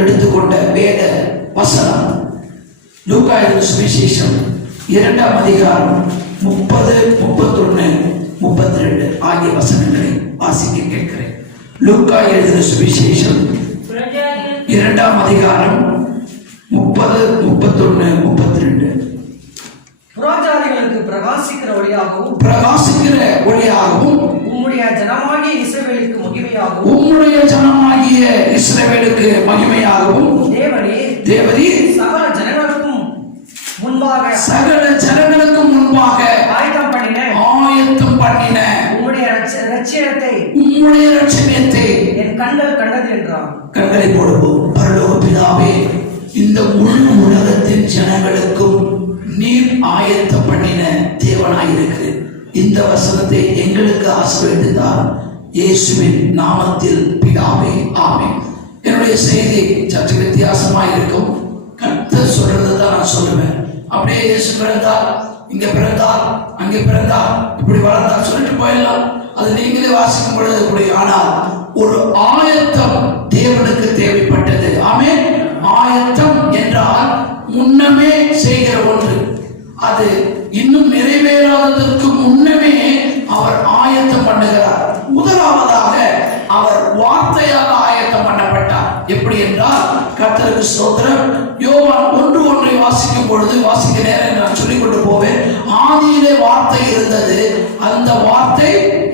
எடுத்துக்கொண்ட வேத வசனம் லூக்கா எழுதின சுவிசேஷம் 2ஆம் அதிகாரம் 30, 31, 32 ஆகிய வசனங்களை வாசிக்க கேட்கிறேன். லூக்கா எழுதின சுவிசேஷம் 2ஆம் அதிகாரம் 30, 31, 32. புறஜாதிகளுக்கு பிரகாசிக்கிற ஒளியாகவும் உம்முடைய ஜனமாகிய இஸ்ரவேலுக்கு மகிமையாகவும் தேவரீர் சகல ஜனங்களுக்கும் முன்பாக ஆயத்தம் பண்ணின உம்முடைய இரட்சணியத்தை என் கண்கள் கண்டது என்றார். கண்களை போடுவோம். பரலோக பிதாவே, இந்த முழு உலகத்தின் ஜனங்களுக்கும் நீர் ஆயத்தம் பண்ணின தேவனாயிருக்கு. இந்த வசனத்தை எங்களுக்கு ஆசீர்வதித்தார் இயேசுவின் நாமத்தில் பிதாவே, ஆமென். என்னுடைய செய்தி சற்று வித்தியாசமாக இருக்கும். கர்த்தர் சொல்றதை தான் நான் சொல்லுவேன். அப்படியே இயேசு பிறந்தார், இங்க பிறந்தார், அங்கே பிறந்தார், இப்படி வளர்ந்தார் சொல்லிட்டு போயிடலாம். அது நீங்களே வாசிக்கும் பொழுது இப்படி. ஆனால் ஒரு ஆயத்தம் தேவனுக்கு தேவைப்பட்டது. ஆமென். ஆயத்தம் என்றால் முன்னமே செய்கிற ஒன்று. அது இன்னும் நிறைவேறாததற்கு முன்னமே அவர் ஆயத்தம் பண்ணுகிறார். முதலாவதாக அவர் வார்த்தையாக ஆயத்தம் பண்ணப்பட்டார். எப்படி என்றால், கர்த்தருக்கு ஸ்தோத்திரம், யோவான் 1:1 வாசிக்கும் பொழுது, வாசிக்க நேரம் நான் சொல்லிக் கொண்டு போவேன். ஆதியிலே வார்த்தை இருந்தது, அந்த வார்த்தை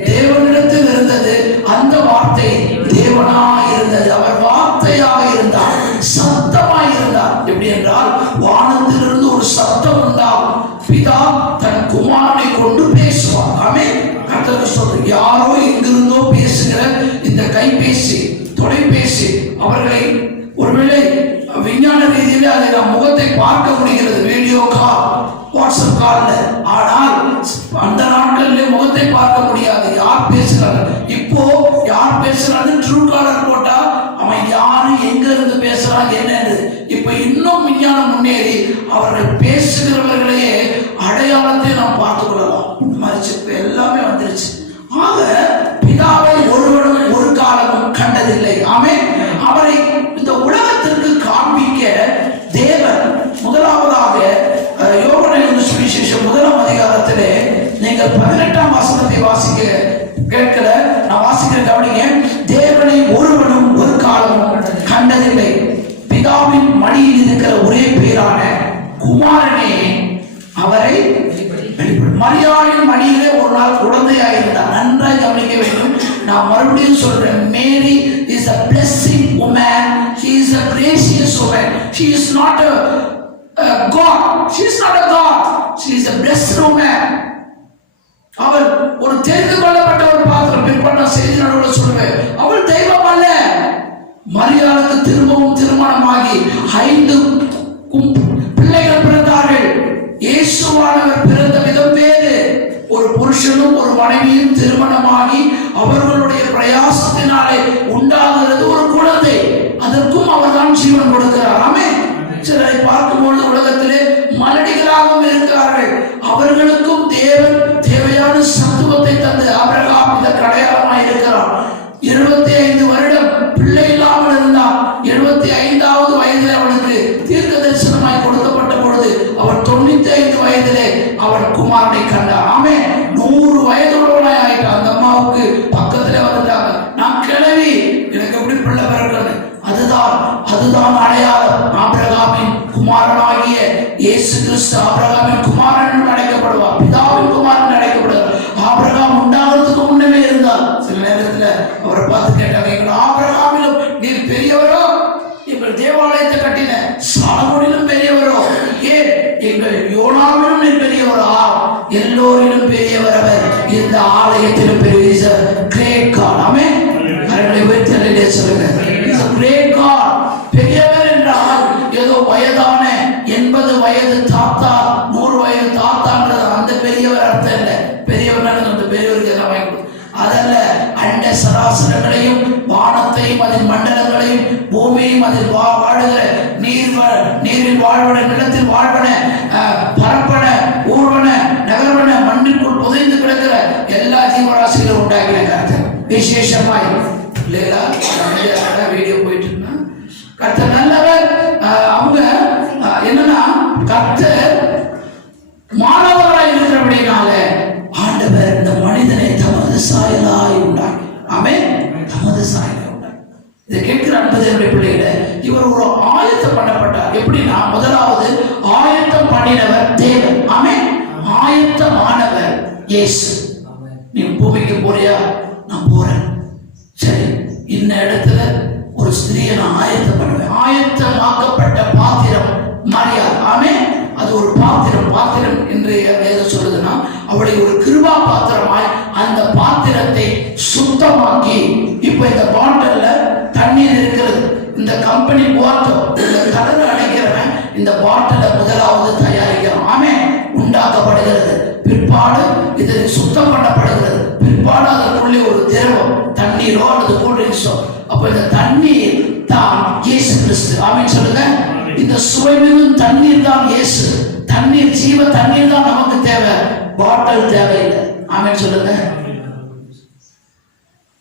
தேவனிடத்தில் இருந்தது, அந்த வார்த்தை தேவனாய் இருந்தது. அவர் வார்த்தையாக இருந்தார், சத்தமாய் இருந்தார். எப்படி என்றால், வானத்திலிருந்து ஒரு சத்தம் உண்டாகும். பிதா தன் குமாரனை கொண்டு பேசுவார். ஆமென். கர்த்தருக்கு ஸ்தோத்திரம். யாரோ எங்கிருந்தோ பேசுகிற இந்த கைபேசி, தொலைபேசி, அவர்களை ஒருவேளை விஞ்ஞான ரீதியில அதை நாம் முகத்தை பார்க்க முடிகிறது, வீடியோ கால், வாட்ஸ்அப் கால்ல. ஆனால் அந்த நாட்களிலே முகத்தை பார்க்க முடியாது. யார் பேசுறாங்க, இப்போ யார் பேசுறாங்க, ட்ரூ காலர் போட்டா அவன் யாரு, எங்க இருந்து பேசுறாங்க என்னன்னு. இப்ப இன்னும் விஞ்ஞானம் முன்னேறி அவர்கள் பேசுகிறவர்களையே அடையாளத்தை நாம் பார்த்துக் கொள்ளலாம். இந்த மாதிரி எல்லாமே வந்துருச்சு. ஆக பிதாவை ஒருவனும் ஒரு காலமும் கண்டதில்லை. ஆமென். அவரை இந்த உலகத்திற்கு காண்பிக்க தேவன் முதலாவதாக யோவான் எழுதின சுவிசேஷம் 1ஆம் அதிகாரத்திலே நீங்கள் 18ஆம் வசனத்தை வாசிக்க கேட்கல, நான் வாசிக்கிறேன், கவனிங்க. தேவனை ஒருவனும் ஒரு காலமும் கண்டதில்லை, பிதாவின் மடியில் இருக்கிற ஒரே பேரான குமாரனே அவரை மரியாளின் மடியிலே ஒரு நாள் குழந்தையாயிருந்தார். நன்றாய் கவனிக்க வேண்டும். நான் மறுபடியும் சொல்றேன். மேரி is a blessing woman. She is a gracious woman. She is not a God. She is not a God. She is a blessed woman. அவள் ஒரு தெரிந்து கொள்ளப்பட்ட ஒரு பாத்திரம். பிற்பட்ட செய்தி நடுவில் சொல்லுவேன், அவள் தெய்வம் அல்ல. மரியாளுக்கு திரும்பவும் திருமணமாகி 5 பிள்ளைகள் பிறந்தார்கள். இயேசுவானவர் பிறந்த விதம் வேறு. ஒரு புருஷனும் ஒரு மனைவியும் திருமணமாகி அவர்களுடைய பிரயாசத்தினாலே உண்டாகிறது ஒரு குழந்தை. அதற்கும் அவர்தான் ஜீவன் கொடுக்கிறார். ஆமென். சிலரை பார்க்கும்போது உலகத்திலே மலடிகளாகவும் இருக்கிறார்கள். அவர்களுக்கும் தேவன் தேவையான சத்துவத்தை தந்து ஆபிரகாம் இதற்கு அடையாளமாய் இருக்கிறார். 25 வருடம் பிள்ளை இல்லாமல் இருந்தார். 75வது வயதிலே அவனுக்கு தீர்க்க தரிசனமாய் கொடுக்கப்பட்ட பொழுது அவர் 95 வயதிலே அவர் குமாரனை கண்டார். ஆமென். 100 வயதுள்ளவனாய் ஆயிட்டார். அந்த அம்மாவுக்கு பக்கத்திலே வந்துட்டாங்க. நான் கிழவி, எனக்கு எப்படி பிள்ளை பிறக்கணும்? அதுதான் அடையாளம். ஆபிரகாமின் குமாரனாகிய இயேசு கிறிஸ்து ஆபிரகாமின் குமாரன் அழைக்கப்படுவார், பிதாவின் குமாரன் அழைக்கப்படுவார். ஆபிரகாம் உண்டாகிறதுக்கு முன்னமே இருந்தார். சில நேரத்தில் அவரை பார்த்து கேட்டாங்க, எங்கள் ஆபிரகாமிலும் நீர் பெரியவரோ, எங்கள் தேவாலயத்தை கட்டின சாலமோனிலும் பெரியவரோ, ஏன் எங்கள் யோனாவிலும் நீர் பெரியவரோ? எல்லோரிலும் பெரியவர் அவர், இந்த ஆலயத்திலும் பெரிய கிரேட் காட். ஆமென். கரங்களை உயர்த்தி அல்லேலூயா சொல்லுங்க. He is a great God. பெரியவர் என்றால் ஏதோ வயதான 80 வயது தாத்தா 100 வயது தாத்தான்றது அந்த பெரியவர் அர்த்தம் இல்லை. பெரியவர் அந்த பெரியவருக்கு எல்லாம் வாங்கி அதல்ல. அண்ட சராசரங்களையும் வானத்தையும் அதில் மண்டலங்களையும் பூமியையும் அதில் வாழுகிற நீரில் வாழ்வன நிலத்தில் வாழ்வன பரப்பன ஊர்வன நகர்வன மண்ணிற்குள் புதைந்து கிடக்கிற எல்லா ஜீவராசிகளும் உண்டாக்கின கர்த்தர். விசேஷமாய் வீடியோ போயிட்டு இருந்தா கர்த்தர் நல்லவர். அவங்க என்னன்னா கர்த்தர் மாணவராய் இருக்கிறபடினால ஆண்டவர் இந்த மனிதனை தமது சாயலாய் உண்டாக்கி. ஆமென். தமது சாயலாய் உண்டாக்கி. இதை கேட்கிற அன்பதேவனுடைய பிள்ளைகளை இவர் ஒரு ஆயத்தம் பண்ணப்பட்டார். எப்படின்னா முதலாவது ஆயத்தம் பண்ணினவர் தேவன். ஆமென். ஆயத்தமானவர் இயேசு. நீ பூமிக்கு போறியா? நான் போறேன். சரி, இந்த இடத்துல ஒரு ஸ்திரியை நான் ஆயத்தம் பண்ணுவேன். ஆயத்தமாக்கப்பட்ட பாத்திரம் மரியாள். ஆமென். அது ஒரு பாத்திரம் என்று வேதம் சொல்லுதுன்னா அவளை ஒரு கிருபா பாத்திரமாய் அந்த பாத்திரத்தை சுத்தமாக்கி இப்ப இந்த பாட்டில்ல தண்ணீர் இருக்கிறது. இந்த கம்பெனி பாட்டில் இந்த கடலை அடைக்கிறவன் இந்த பாட்டில முதலாவது தயாரிக்கிறான். ஆமென். உண்டாக்கப்படுகிறது. பிற்பாடு இது சுத்தம் பண்ணப்படுகிறது. பிற்பாடு அதற்குள்ளே ஒரு திரவம் தண்ணீரோ அல்லது கூல்ட்ரிங்க்ஸோ. அப்ப இந்த தண்ணீர் தான் இயேசு கிறிஸ்து. ஆமென் சொல்லுங்க. இந்த சுவைமிகும் தண்ணீர் தான் இயேசு. தண்ணீர் ஜீவ தண்ணீர் தான் நமக்கு தேவை. பாட்டில் தேவையில்லை. ஆமென் சொல்லுங்க.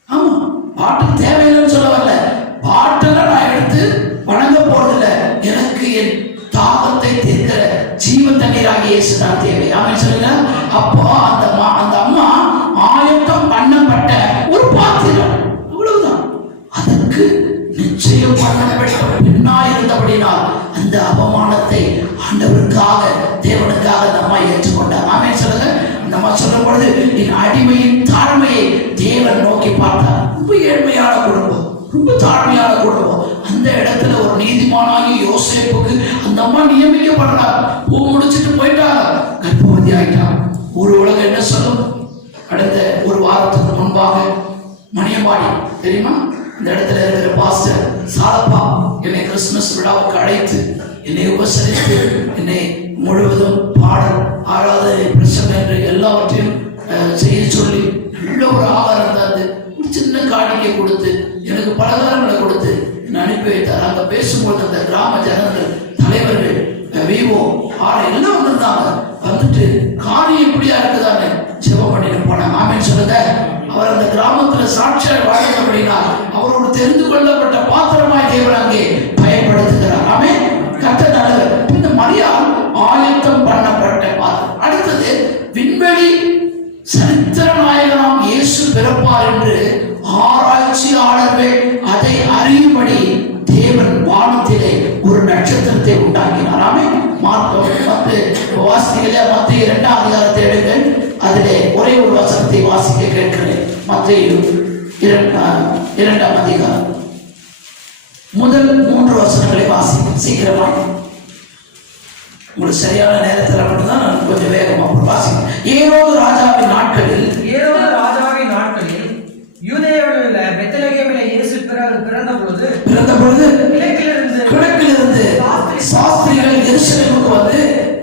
ஆமா, பாட்டில் தேவையில்லைன்னு சொல்ல வரல. பாட்டில நான் எடுத்து வணங்க போறதில்லை. எனக்கு என் தாகத்தை தீர்க்கிற ஜீவ தண்ணீராக இயேசு தான் தேவை. ஆமென் சொல்லுங்க. அப்போ அந்த அம்மா ஆயத்தம் பண்ணப்பட்ட ஒரு பாத்திரம், அவ்வளவுதான். அதற்கு நிச்சயம் இருந்தபடினால் அந்த அவமானத்தை ஆண்டவருக்காக தேவனுக்காக அந்த அம்மா ஏற்றுக்கொண்டார். ஆமென் சொல்லுங்க. அந்த அம்மா சொல்லும் பொழுது என் அடிமையின் தாழ்மையை தேவன் நோக்கி பார்த்தார். ரொம்ப ஏழ்மையான குடும்பம், ரொம்ப தாழ்மையான குடும்பம். அந்த இடத்துல ஒரு நீதிமானாகி யோசேப்புக்கு அந்த அம்மா நியமிக்கப்படுறார். பூ முடிச்சுட்டு போயிட்டாங்க, கர்ப்பவதி ஆயிட்டாங்க. ஒரு உலகம் என்ன சொல்லும்? அடுத்த ஒரு வாரத்துக்கு முன்பாக மணியம்பாடி தெரியுமா, இந்த இடத்துல இருக்கிற பாஸ்டர் சாலப்பா என்னை கிறிஸ்துமஸ் விழாவுக்கு அழைத்து என்னை உபசரித்து என்னை முழுவதும் பாடல் ஆராதனை பிரசங்கம் என்று எல்லாவற்றையும் செய்ய சொல்லி நல்ல ஒரு ஆகாரம் தந்து ஒரு சின்ன காணிக்கை கொடுத்து எனக்கு பலகாரங்களை கொடுத்து என்னை அனுப்பி வைத்தார். அங்கே பேசும்போது அந்த கிராம ஜனங்கள் தலைவர்கள் விவோ எல்லாம் வந்திருந்தாங்க. வந்துட்டு காரியம் எப்படியா இருக்குதானே ஜெபம் பண்ணிட்டு போனாங்க. ஆமென் சொல்லுங்க. அவர் அந்த கிராமத்துல சாட்சியாய் வாழ்ந்தபடினா அவரோடு தெரிந்து கொள்ளப்பட்ட பாத்திரமாய் தேவன் அங்கே பயன்படுத்துகிறார். ஆமென். கர்த்தர் நல்லவர். இந்த மரியாள் ஆயத்தம் பண்ணப்பட்ட பாத்திரம். அடுத்தது விண்வெளி சரித்திர நாயகனாம் இயேசு பிறப்பார் என்று ஆராய்ச்சியாளர்கள் அதை அறியும்படி தேவன் வானத்திலே ஒரு நட்சத்திரத்தை உண்டாக்கினார். ஆமென். வாசிகளே மத்திய 2ஆம் அதிகாரத்தை எடுங்கள். அதிலே ஒரே ஒரு வசனத்தை வாசிக்க கேட்கிறேன். மத்திய 2ஆம் அதிகாரம் முதல் 3 வசனங்களை வாசிக்க சீக்கிரமாக. உங்களுக்கு சரியான நேரத்தில் மட்டும்தான் நான் கொஞ்சம் வேகமாக வாசிக்கிறேன். ஏரோது ராஜாவின் நாட்களில் யூதேயாவில் பெத்லகேமிலே இயேசு பிறந்த பொழுது கிழக்கிலிருந்து சாஸ்திரிகள் எருசலேமுக்கு வந்து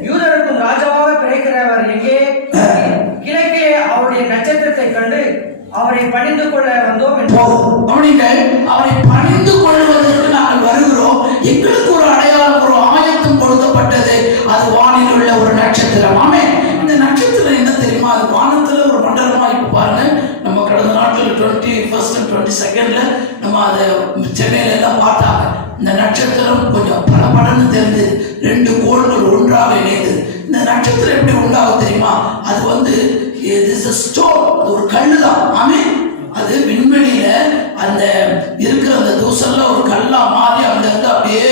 யூதருக்கும் ராஜாவாக பிறக்கிறவர் எங்கே? கிழக்கே அவருடைய நட்சத்திரத்தை கண்டு அவரை பணிந்து கொள்ள வந்தோம் என்று. அவரை பணிந்து கொள்வதற்கு நாங்கள் வருகிறோம். எங்களுக்கு ஒரு அடையாளம், ஒரு ஆயத்தம் கொடுக்கப்பட்டது. அது வானில் உள்ள ஒரு நட்சத்திரம். ஆமென். இந்த நட்சத்திரம் என்ன தெரியுமா? அது வானத்துல ஒரு மண்டலமா. இப்ப பாருங்க, நம்ம கடந்த நாட்கள் 21st and 22nd நம்ம அதை சென்னையில எல்லாம் பார்த்தாங்க. இந்த நட்சத்திரம் கொஞ்சம் படபடன்னு தெரிஞ்சது. 2 கோள்கள் ஒன்றாக இணைந்தது. இந்த நட்சத்திரம் எப்படி உண்டாகும் தெரியுமா? அது வந்து அது ஒரு கல்லுதான். ஆமென். அது விண்வெளியில அந்த இருக்கிற அந்த தூசல்ல ஒரு கல்லா மாறி அங்க இருந்து அப்படியே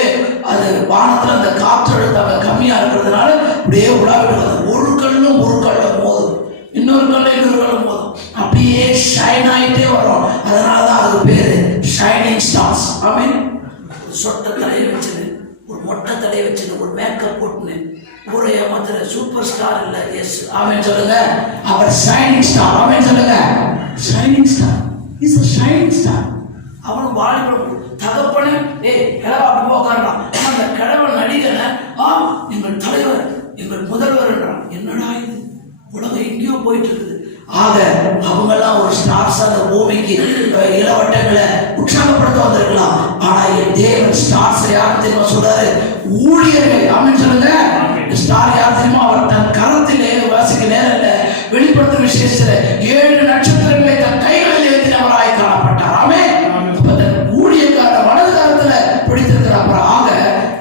அது வானத்துல அந்த காற்றழுத்தம் கம்மியா இருக்கிறதுனால அப்படியே உலாவிடுவது. ஒரு கல்லும் மோதும், இன்னொரு கல்லும் மோதும், அப்படியே ஷைன் ஆயிட்டே வரும். அதனாலதான் அது பேரு ஷைனிங் ஸ்டார்ஸ். ஆமென். சொட்ட தலையை வச்சது, ஒரு மொட்டை தலையை வச்சது, ஒரு மேக்கப் போட்டுன்னு ஒரு ஏமாத்துற சூப்பர் ஸ்டார் இல்ல. எஸ். ஆமென் சொல்லுங்க. அவர் ஷைனிங் ஸ்டார். ஆமென் சொல்லுங்க. Shining star is a shining star. அவன் வாலிபன் தகப்பன அப்படி உட்கார்றான். அந்த கிழவன் நடிகனை எங்கள் தலைவர் எங்கள் முதல்வர் என்றான். என்னடா இது, உலகம் எங்கேயோ போயிட்டு இருக்குது. ஆக அவங்கெல்லாம் ஒரு ஸ்டார்ஸ் அந்த பூமிக்கு இளவட்டங்களை உற்சாகப்படுத்த வந்திருக்கலாம். ஆனா என் தேவன் ஸ்டார்ஸ் யார் தெரியுமா சொல்றாரு? ஊழியர்கள். ஆமென் சொல்லுங்க. ஸ்டார் யார் தெரியுமா? அவர் தன் கரத்திலே வாசிக்க நேரம் இல்லை, வெளிப்படுத்தும் விசேஷத்துல 7 நட்சத்திரங்களை தன் கைகளில் ஏந்தினவராய் காணப்பட்டார். ஆமென். அப்ப தன் ஊழியக்கார வலது கரத்துல பிடித்திருக்கிறார். ஆக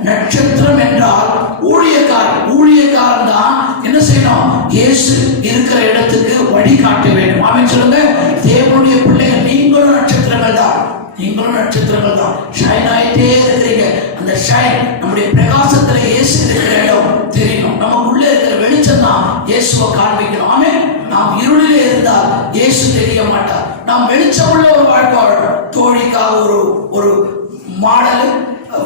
நட்சத்திரம் என்றால் ஊழியக்காரன். ஊழியக்காரன் தான் என்ன செய்யணும்? இயேசு இருக்கிற இடத்துக்கு வழி காட்ட வேண்டும். ஆமென் சொல்லுங்க. தேவனுடைய பிள்ளைகள் நீங்களும் நட்சத்திரங்கள் தான். நீங்களும் நட்சத்திரங்கள் தான். ஷைன் ஆயிட்டே இருக்கிறீங்க. அந்த ஷைன் நம்முடைய பிரகாசத்துல இயேசு இருக்கிற இடம் தெரியணும். நமக்குள்ள இருக்கிற வெளிச்சம் தான் இயேசுவை காண்பிக்கணும். ஆமென். நாம் இருளிலே இருந்தால் இயேசு தெரிய மாட்டார். நாம் வெளிச்சம் உள்ள ஒரு வாழ்க்கை வாழணும். தோழிக்காக ஒரு மாடல்,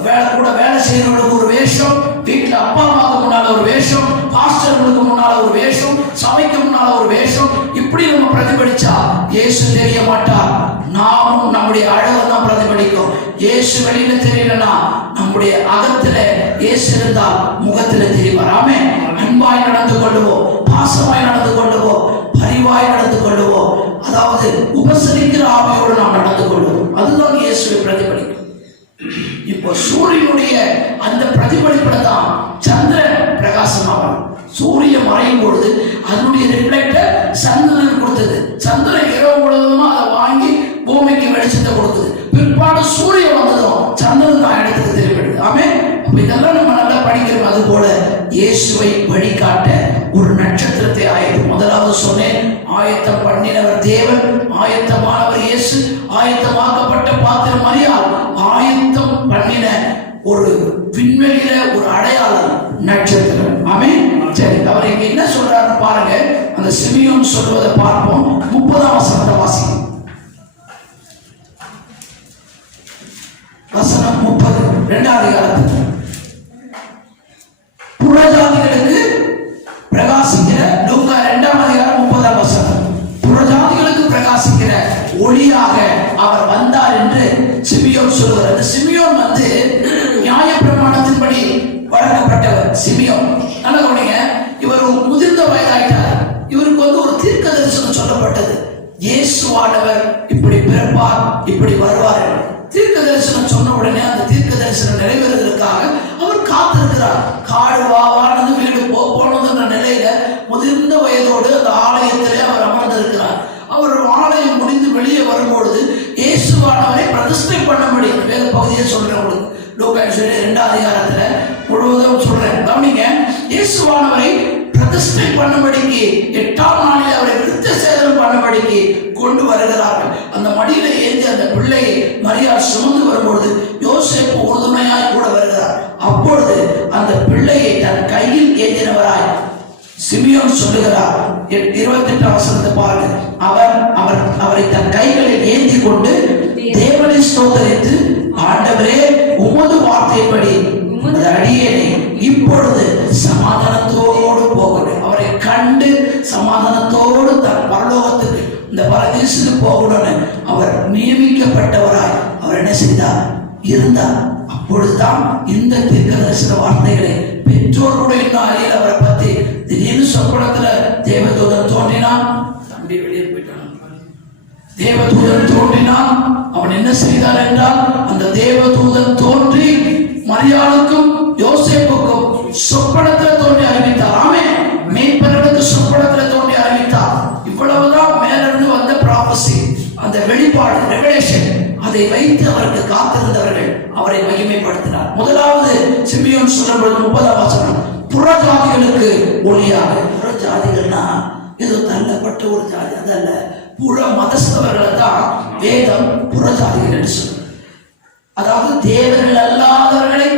வேலை செய்யறவங்களுக்கு ஒரு வேஷம், வீட்டுல அப்பா அம்மாவுக்கு முன்னால ஒரு வேஷம், பாஸ்டர்களுக்கு முன்னால ஒரு வேஷம், சபைக்கு முன்னால ஒரு வேஷம், இப்படி நம்ம பிரதிபலிச்சா இயேசு தெரிய மாட்டார். நாமும் நம்முடைய அழகை தான் பிரதிபலிக்கும். இயேசு வெளியில தெரியலன்னா நம்முடைய அகத்துல இயேசு இருந்தால் முகத்துல தெரிவார். ஆமென். அன்பாய் நடந்து கொள்ளுவோம், பாசமாய் நடந்து கொள்ளுவோம், பரிவாய் நடந்து கொள்ளுவோம். அதாவது உபசரிக்கிற ஆவியோடு நாம் நடந்து கொள்ளுவோம். அதுதான் இயேசுவை பிரதிபலிக்கும். இப்போ சூரியனுடைய அந்த பிரதிபலிப்புல தான் சந்திரன் பிரகாசமாகும். சூரியன் மறையும் பொழுது அதனுடைய ரிஃப்ளெக்டர் சந்திரன் கொடுத்தது. சந்திரன் இரவு முழுவதுமா அதை வாங்கி பூமிக்கு வெளிச்சத்தை கொடுத்தது. பிற்பாடு சூரியன் வந்ததும் சந்திரன் தான் இடத்துக்கு திரும்பிடுது. ஆமென். இதெல்லாம் நம்ம நல்லா படிக்கிறோம். அது போல இயேசுவை வழிகாட்ட ஒரு நட்சத்திரத்தை ஆயத்தம். முதலாவது சொன்னேன், ஆயத்தம் பண்ணினவர் தேவன், ஆயத்தமானவர் இயேசு, ஆயத்தமாக்கப்பட்ட பாத்திரம் மரியாள். ஆயத்தம் பண்ணின ஒரு விண்வெளியில ஒரு அடையாளம் நட்சத்திரம். ஆமென். சரி, அவர் இங்க என்ன சொல்றாரு பாருங்க. அந்த சிமியோன் சொல்வதை பார்ப்போம். 30ஆம் வசனத்தை வாசிக்கும். வசனம் 30, 2வது அதிகாரத்துக்கு. புறஜாதிகளுக்கு பிரகாசிக்கிற, லூக்கா 2ஆம் அதிகாரம் 30ஆம் வசனம். புறஜாதிகளுக்கு பிரகாசிக்கிற ஒளியாக அவர் வந்தார் என்று சிமியோன் சொல்கிறார். அந்த சிமியோன் நியாயப்பிரமாணத்தின்படி வழங்கப்பட்டவர். சிமியோன் நல்ல கவனிங்க. இவர் முதிர்ந்த வயதாயிட்டார். இவருக்கு ஒரு தீர்க்க தரிசனம் சொல்லப்பட்டது. இயேசுவானவர் இப்படி பிறப்பார், இப்படி வருவார். தீர்க்க தரிசனம் சொன்ன உடனே அந்த தீர்க்க தரிசனம் நிறைவேறுவதற்காக அவர் காத்திருக்கிறார். காடு வாவானது வீடு போனதுன்ற நிலையில முதிர்ந்த வயதோடு அந்த ஆலயத்திலே அவர் அமர்ந்திருக்கிறார். அவர் ஆலயம் முடிந்து வெளியே வரும்பொழுது இயேசுவானவரை பிரதிஷ்டை பண்ண முடியும். வேறு பகுதியை சொல்றேன் உங்களுக்கு. லூக்கா 2ஆம் அதிகாரத்துல முழுவதும் சொல்றேன். கவனிங்க. இயேசுவானவரை பிரதிஷ்டை பண்ணும்படிக்கு 8ஆம் நாளில் அவரை விருத்த சேதனம் பண்ணும்படிக்கு கொண்டு வருகிறார்கள். அந்த மடியில ஏந்தி அந்த பிள்ளையை மரியாள் சுமந்து வரும்பொழுது யோசேப்பு உறுதுணையாய் கூட வருகிறார். அப்பொழுது அந்த பிள்ளையை தன் கையில் ஏந்தினவராய் சிமியோன் சொல்லுகிறார். 28ஆம் வசனத்தை பாருங்க. அவரை தன் கைகளில் ஏந்தி கொண்டு தேவனை ஸ்தோத்தரித்து, ஆண்டவரே உமது வார்த்தைப்படி அடியேனை இப்பொழுது சமாதானத்தோடு போகணும். அவரை கண்டு சமாதானத்தோடு தன் பரலோகத்துக்கு, இந்த பரதேசத்துக்கு போகணும்னு அவர் நியமிக்கப்பட்டவராய் அவர் என்ன செய்தார்? இருந்தார். அப்பொழுதுதான் இந்த தீர்க்கதரிசன வார்த்தைகளை பெற்றோருடைய அறையில் அவரை பத்தி திடீர்னு சொப்பனத்துல தேவதூதன் தோன்றினான். தம்பி வெளியே போயிட்டான். தேவதூதன் தோன்றினான். அவன் என்ன செய்தார் என்றால், அந்த தேவதூதன் தோன்றி மரியாளுக்கும் யோசேப்புக்கும் சொப்பனத்துல தோன்றி அறிவித்தார். ஆமென். மேய்ப்பர்களுக்கு சொப்பனத்துல தோன்றி அறிவித்தார். இவ்வளவுதான் மேலிருந்து வந்த ப்ராபசி, அந்த வெளிப்பாடு, ரெவலேஷன். அதை வைத்து அவருக்கு காத்திருந்தவர்கள் அவரை மகிமைப்படுத்தினார். முதலாவது சிமியோன் சொல்லும்போது 30ஆம் வசனம், புறஜாதிகளுக்கு ஒளியாக. புறஜாதிகள்னா ஏதோ தள்ளப்பட்ட ஒரு ஜாதி அதல்ல. புற மதஸ்தவர்களை தான் வேதம் புறஜாதிகள் என்று சொல்லும். அதாவது தேவர்கள் அல்லாதவர்களை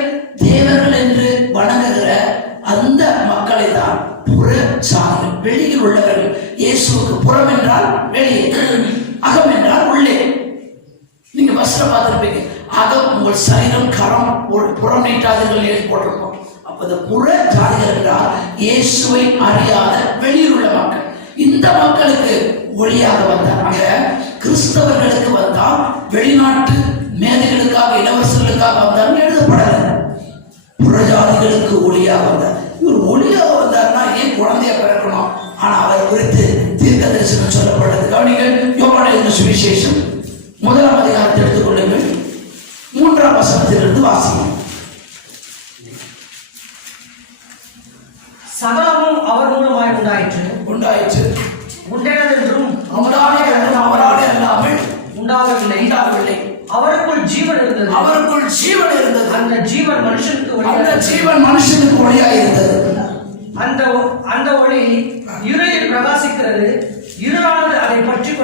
தேவர்கள் என்று வணங்குகிற அந்த மக்களை தான் புறஜாதிகள். வெளியில் உள்ளவர்கள். இயேசுவுக்கு புறம் என்றால் வெளியே, அகம் என்றால் உள்ளே. நீங்க பஸ்ல பார்த்திருப்பீங்க, அகம் உங்கள் சரீரம், கரம், புறம் நீட்டாதீர்கள் எழுதி போட்டிருக்கோம். அப்ப இந்த புற ஜாதிகள் என்றால் இயேசுவை அறியாத வெளியில் உள்ள மக்கள். இந்த மக்களுக்கு ஒளியாக வந்தார். அங்க கிறிஸ்தவர்களுக்கு வந்தால் வெளிநாட்டு மேதைகளுக்காக இளவரசர்களுக்காக வந்தார் எழுதப்படல. புறஜாதிகளுக்கு ஒளியாக வந்தார். இவர் ஒளியாக வந்தார்னா ஏன் குழந்தையா பிறக்கணும்? ஆனா அவர் குறித்து தீர்க்க தரிசனம் சொல்லப்பட்டது. கவனிகள், யோவான் எழுதின சுவிசேஷம் 1ஆம் அதிகாரத்தை எடுத்துக் கொள்ளுங்கள். 3ஆம் வசனத்திலிருந்து வாசிக்கும். சகலமும் அவர் மூலமாய் உண்டாயிற்று. உண்டானதென்றும் அவராலே அல்லாமல் உண்டாகவில்லை. அவருக்குள் ஜீவன் இருந்தது. அந்த ஜீவன் மனுஷனுக்கு ஒளியாக இருந்தது. அந்த ஒளி இருளில் பிரகாசிக்கிறது. இருளானது அதை பற்றிக்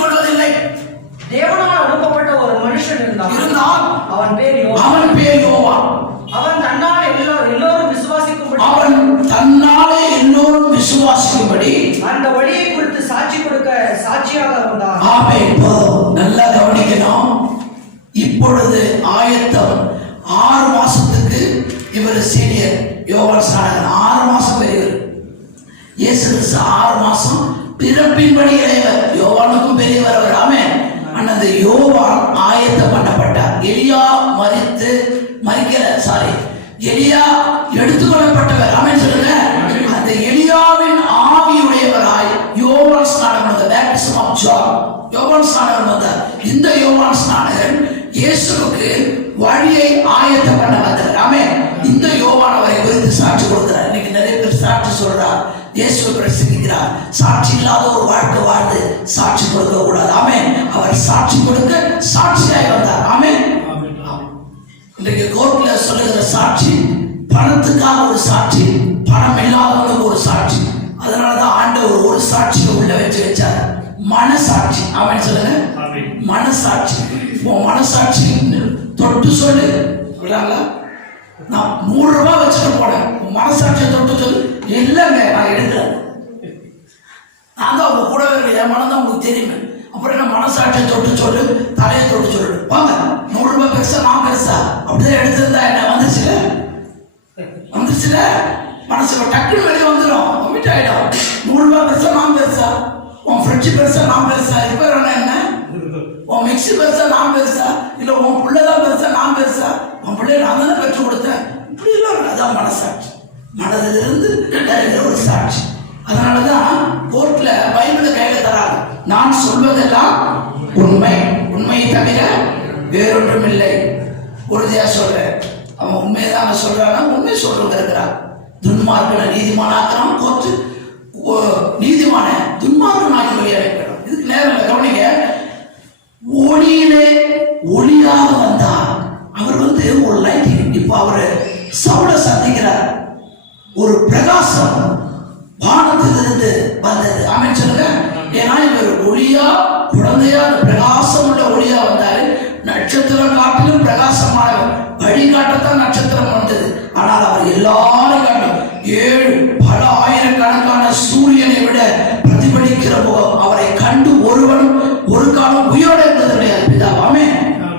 கொள்வதில்லை. தேவனால் அனுப்பப்பட்ட ஒரு மனுஷன் இருந்தான். அவன் பேர் யோவான். அவன் தன்னாலே எல்லோரும் விசுவாசிக்கும்படி அந்த வழியை குறித்து சாட்சி கொடுக்க சாட்சியாக வந்தான். ஆமென். நல்லா கவனிக்கணும். இப்பொழுது ஆயத்தம் 6 மாசத்துக்கு இவர் சீனியர். யோவான் ஸ்நானகன் 6 மாசம் பெரியவர். இயேசு கிறிஸ்து 6 மாசம் பிறப்பின்படி இளையவர். யோவானுக்கும் பெரியவர் அவர். ஆமென். அந்த யோவான் ஆயத்தம் பண்ணப்பட்டார். எலியா எடுத்துக்கொள்ளப்பட்டவர். ஆமென் சொல்லுங்க. அந்த எலியாவின் ஆவியுடையவராய் யோவான் ஸ்நானகன், the baptism of John, யோவான் ஸ்நானகன் வந்தார். இந்த யோவான் ஸ்நானகன் இயேசுவுக்கு வழியை ஆயத்தம் பண்ண வந்தார். ஆமென். இந்த யோவான் அவரை குறித்து சாட்சி கொடுக்கிறார். இன்னைக்கு நிறைய பேர் சாட்சி சொல்றார், இயேசுவை பிரசங்கிக்கிறார். சாட்சி இல்லாத ஒரு வாழ்க்கை வாழ்ந்து சாட்சி கொடுக்க கூடாது. ஆமென். அவர் சாட்சி கொடுக்க சாட்சியாய் வந்தார். ஆமென். இன்றைக்கு கோர்ட்ல சொல்லுகிற சாட்சி பணத்துக்காக ஒரு சாட்சி, பணம் இல்லாதவங்களுக்கு ஒரு சாட்சி. அதனாலதான் ஆண்டவர் ஒரு சாட்சியை உள்ள வச்சார், மனசாட்சி. அவன் சொல்லுங்க, மனசாட்சி. மனசாட்சி தொட்டு சொல்லு. நான் 100 ரூபாய் வச்சுட்டு போனேன், மனசாட்சியை தொட்டு சொல்லு. இல்லைங்க, நான் எடுக்கிறேன். நான் தான் உங்க கூட என் மனம் தான் உங்களுக்கு தெரியுமே. அப்புறம் என்ன மனசாட்சியை தொட்டு சொல்லு, தலையை தொட்டு சொல்லு. வாங்க, 100 ரூபாய் பெருசா நான் பெருசா அப்படிதான் எடுத்திருந்தா என்ன வந்துருச்சுல மனசுல டக்குன்னு வெளியே வந்துடும், கமிட் ஆயிடும். 100 ரூபாய் பெருசா நான் பெருசா, உன் ஃப்ரிட்ஜ் பெருசா நான் பெருசா, ரிப்பேர் என்ன, உன் மிக்சி பெருசா நான் பெருசா, இல்ல உன் பிள்ளைதான் பெருசா நான் பெருசா, உன் பிள்ளைய நான் தானே பெற்று கொடுத்தேன். இப்படி எல்லாம் அதான் மனசாட்சி. மனதிலிருந்து ஒரு சாட்சி. அதனாலதான் கோர்ட்ல பைபிளை கையில தராங்க. நான் சொல்வதெல்லாம் உண்மை, உண்மையை தவிர வேறொன்றும் இல்லை. உறுதியா சொல்றேன். அவன் உண்மையதான் சொல்றானா, உண்மை சொல்றவங்க இருக்கிறான். துன்மார்க்கனை நீதிமானாக்குறான் கோர்ட்டு, நீதிமான துன்மார்க்கனாக்கி வெளியேறணும். இதுக்கு நேரம் கவனிங்க. ஒளியிலே ஒளியாக வந்தார். அவர் ஒரு லைட். இப்ப அவரு சவுளை சந்திக்கிறார். ஒரு பிரகாசம் வானத்திலிருந்து வந்தது. ஆமென் சொல்லுங்க. ஏன்னா இவர் ஒளியா, குழந்தையா, பிரகாசம் உள்ள ஒளியா வந்தாரு. நட்சத்திரம் காட்டிலும் பிரகாசமானவர். வழிகாட்டத்தான் நட்சத்திரம் வந்தது. ஆனால் அவர் எல்லாரும் காட்டும் 7 பல ஆயிரக்கணக்கான சூரியனை விட பிரதிபலிக்கிற முகம். அவரை கண்டு ஒருவனும் ஒரு காலம் உயிரோடு இருந்தது கிடையாது. பிதாவாமே.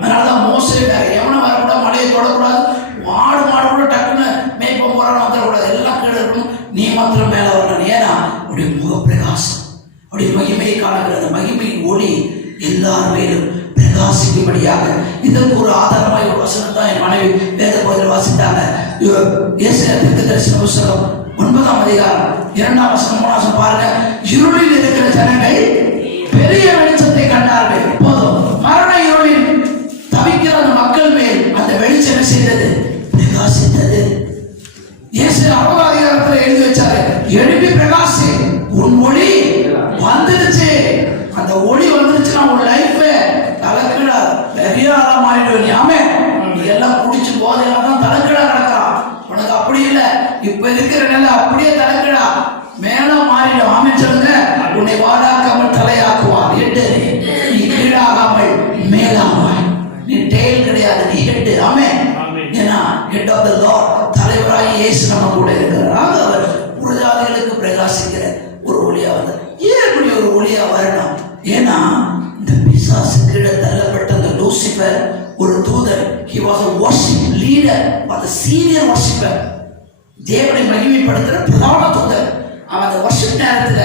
அதனாலதான் மோசே எவனை வரக்கூடாது, மலையை தொடக்கூடாது, மாடு கூட டக்குன்னு மேய்ப்ப போறான்னு வந்துடக்கூடாது, எல்லாம் கீழே இருக்கணும், நீ மாத்திரம் மேல வரணும். ஏன்னா அவருடைய முக பிரகாசம், அவருடைய மகிமையை காணுகிறது. மகிமையின் ஒளி எல்லார் மேலும் பிரகாசிக்கும்படியாக. இதற்கு ஒரு ஆதாரமாய் ஒரு வசனம் தான் என் மனைவி வேத பகுதியில் வாசித்தாங்க. ஏசாயா தீர்க்கதரிசன புத்தகம் 9ஆம் அதிகாரம் 2ஆம் வசனம் 3ஆம் வசனம் பாருங்க. இருளில் இருக்கிற ஜனங்கள் பெரிய வெளிச்சத்தை கண்டார்கள். போதும், மரண இருளில் தவிக்கிற அந்த மக்கள் மேல் அந்த வெளிச்சம் செய்தது, பிரகாசித்தது. ஏசாயா 6ஆம் அதிகாரத்தில் எழுதி வச்சாரு, எழுப்பி பிரகாசி, உன் ஒளி வந்துருச்சு. அந்த ஒளி வந்துருச்சுன்னா உன் லைஃப் தலைக்கீழா பெரிய ஆழமாயிடும். யாமே நீ எல்லாம் குடிச்சு போதையில தான் தலைக்கீழா நடக்கிறான். உனக்கு அப்படி இல்லை. இப்ப இருக்கிற நிலை அப்படியே தலைக்கீழா மேல மாறிடும். ஆமென் சொல்லுங்க. உன்னை வாடாக்காமல் தலையாக்குவான். எட்டு, நீ கீழாகாமல் மேலாவாய். நீ டெயில் கிடையாது, நீ ஹெட். ஆமென். ஏன்னா ஹெட் ஆஃப் தி லார்ட், தலைவராகி இயேசு நம்ம கூட இருக்கிறார். அவர் புறஜாதிகளுக்கு பிரகாசிக்கிற ஒரு ஒளியா வந்தார். ஏன் இப்படி ஒரு ஒளியா வரணும்? ஏன்னா இந்த பிசாசு கீழே தள்ளப்பட்ட அந்த லூசிபர் ஒரு தூதர். he was a worship leader or the senior worshipper. தேவனை மகிமைப்படுத்துற பிரதான தூதர். அவன் அந்த வர்ஷிப் நேரத்துல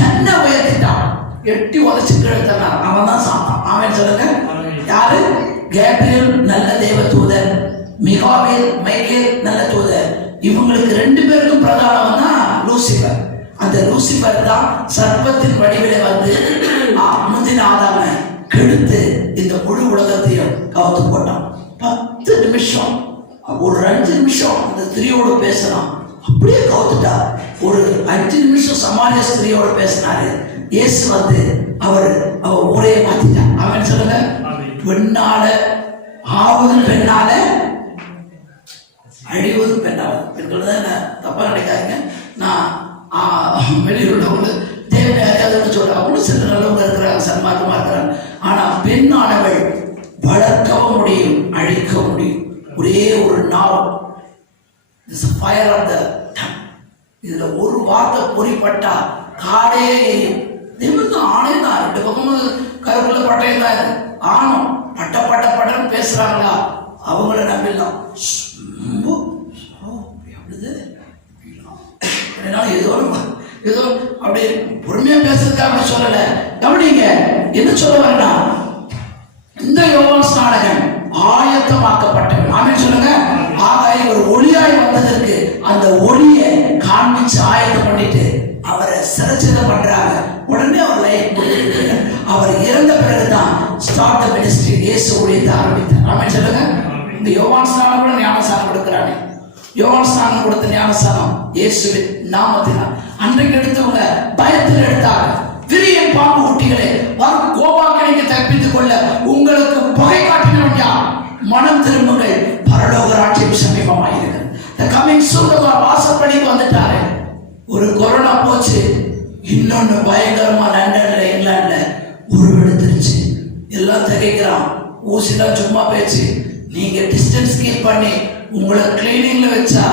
தன்னை உயர்த்திட்டான், எட்டி உதச்சு கீழே தன்னான். அவன் தான் சாப்பிட்டான். ஆமென் சொல்லுங்க. யாரு? கேப்ரியல் நல்ல தேவ தூதர், மிகாவேல் மைக்கேல் நல்ல தூதர். இவங்களுக்கு 2 பேருக்கும் பிரதானம் தான் லூசிபர். அந்த லூசிபர் தான் சர்ப்பத்தின் வடிவில வந்து முந்தின ஆதாம கெடுத்து இந்த முழு உலகத்தையும் கவுத்து போட்டான். 10 நிமிஷம், ஒரு 5 நிமிஷம் அந்த ஸ்திரியோடு பேசலாம், அப்படியே கவுத்துட்டா. ஒரு 5 நிமிஷம் சமாரிய ஸ்திரியோடு பேசினாரு. இயேசு வந்து அவர் ஊரே மாத்திட்டான். அவன் சொல்லுங்க, பெண்ணால ஆவதும் பெண்ணால அழிவதும் பெண்ணாவது. பெண்கள் தான் தப்பா நினைக்காதீங்க. நான் வெளியில் உள்ளவங்க தேவை அறியாதவங்க சொல்றாங்க, அவங்களும் சில நல்லவங்க இருக்கிறாங்க, சன்மார்க்கமா இருக்கிறாங்க. ஆனா பெண்ணானவள் வளர்க்கவும் முடியும், அழிக்கவும் முடியும். ஒரே ஒரு நாள் ஃபயர் ஆஃப் த டம். இதுல ஒரு வார்த்தை பொறிப்பட்டா காடே எரியும். தான் ஆணே தான், 2 பக்கமும் கருக்குள்ள பட்டையும் தான். இது ஆணும் பட்டன்னு பேசுறாங்களா, அவங்கள நம்பிடலாம். ஏதோ அப்படி பொறுமையா பேசுறதுக்கு அப்படி சொல்லல. கவனிங்க, என்ன சொல்ல வரேன்னா, இந்த யோவான் ஸ்நானகன் ஆயத்தமாக்கப்பட்டவன். ஆமென் சொல்லுங்க. ஆகாய ஒரு ஒளியாய் வந்ததற்கு அந்த ஒளியை காண்பிச்சு ஆயத்தம் பண்ணிட்டு அவரை சிரச்சேதம் பண்றாங்க. உடனே அவர் லைஃப் அவர் இறந்த பிறகுதான் ஸ்டார்ட் தி மினிஸ்ட்ரி, இயேசு ஊழியத்தை ஆரம்பித்தார். ஆமென் சொல்லுங்க. இந்த யோவான் ஸ்நானம் கூட ஞானஸ்நானம் கொடுக்கிறானே, யோவான் ஸ்நானம் கொடுத்த ஞானஸ்நானம் இயேசுவின் நாமத்தினால். அன்றைக்கு எடுத்தவங்க பயத்தில் எடுத்தாங்க. விரியன் பாம்பு குட்டிகளே, வரும் கோபாக்கனைக்கு தப்பித்துக் கொள்ள உங்களுக்கு புகை காட்டினவன் யார்? மனம் திரும்புங்கள், பரலோக ராஜ்யம் சமீபமாயிருக்கிறது. the coming soon வாசப்படிக்கு வந்துட்டாரு. ஒரு கொரோனா போச்சு, இன்னொன்னு பயங்கரமா லண்டன்ல இங்கிலாந்துல உருவெடுத்துருச்சு. எல்லாம் திகைக்கிறான். ஊசிலாம் சும்மா பேச்சு. நீங்க டிஸ்டன்ஸ் கீப் பண்ணி உங்களை கிளீனிங்ல வச்சா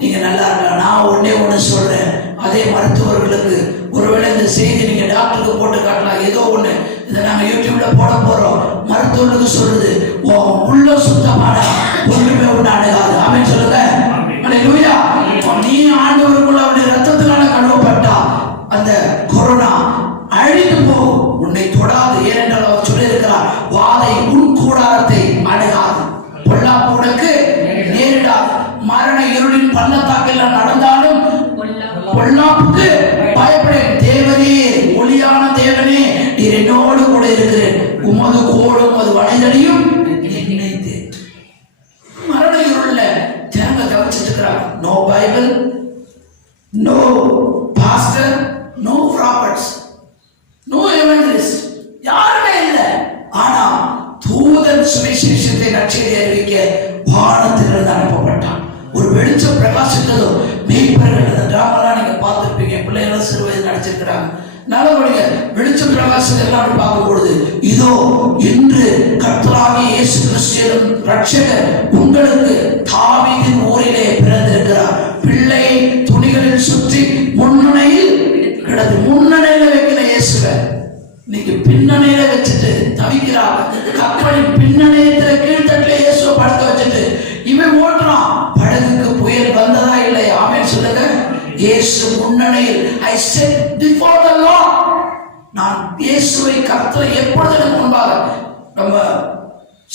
நீங்க நல்லா இருக்கலாம். நான் ஒண்ணு சொல்றேன், அதே மருத்துவர்களுக்கு ஒருவேளை இந்த செய்தி நீங்க டாக்டருக்கு போட்டு காட்டலாம். ஏதோ ஒண்ணு இதை நாங்க யூடியூப்ல போட போறோம். மருத்துவர்களுக்கு சொல்றது, உள்ள சுத்தமான ஒன்றுமே உண்டானது. ஆமென் சொல்லுங்க. அல்லேலூயா. நீ ஆண்டவருக்குள்ள அவருடைய ரத்தத்தினால கழுவப்பட்டா அந்த கொரோனா அழிந்து போகும், உன்னை தொடாது. ஏனென்றால் அவர் சொல்லி இருக்கிறார், வாதை உன் கூடாரத்தை அணுகாது, பொல்லாப்பு உனக்கு நேரிடாது. மரண இருளின் பள்ளத்தாக்கில் நடந்தாலும் பொல்லாப்புக்கு பயப்படேன். தேவனே, ஒளியான தேவனே, நீர் என்னோடு கூட இருக்கிறேன். உமது கோடும் அது வளைதடியும் நினைத்தேன். மரண இருள்ல ஜனங்க கவனிச்சிட்டு இருக்கிறாங்க. No Bible, no pastor, no prophets, no evangelist, யாருமே இல்லை. ஆனா தூதன் சுவிசேஷத்தை நற்செய்தி அறிவிக்க வானத்திலிருந்து அனுப்பப்பட்டான். ஒரு வெளிச்சம் பிரகாசித்ததோ, மேய்ப்பர்கள் அந்த டிராமாலாம் நீங்க பார்த்துருப்பீங்க, பிள்ளைகளும் சிறு வயது நடிச்சிருக்கிறாங்க. நல்லபடியா வெளிச்சம் பிரகாசத்தை எல்லாம் பார்க்கும் பொழுது, இதோ இன்று கர்த்தராகிய இயேசு கிறிஸ்துவின் ரட்சகர் உங்களுக்கு தாவீதின் ஊரிலே பிறந்திருக்கிறார். பிள்ளையை துணிகளில் சுற்றி முன்னணியில் கிடந்து, முன்னணியில வைக்கிற இயேசுவை இன்னைக்கு பின்னணியில வச்சுட்டு தவிக்கிறாங்க. கப்பலின் பின்னணியத்துல கீழ்த்தட்டுல இயேசுவை படுக்க வச்சுட்டு இவன் ஓட்டுறான். படகுக்கு புயல் வந்ததா இல்லையா? ஆமென் சொல்லுங்க. இயேசு முன்னணியில். I said before the Lord, நான் இயேசுவை கர்த்தரை எப்பொழுதும் முன்பாக. நம்ம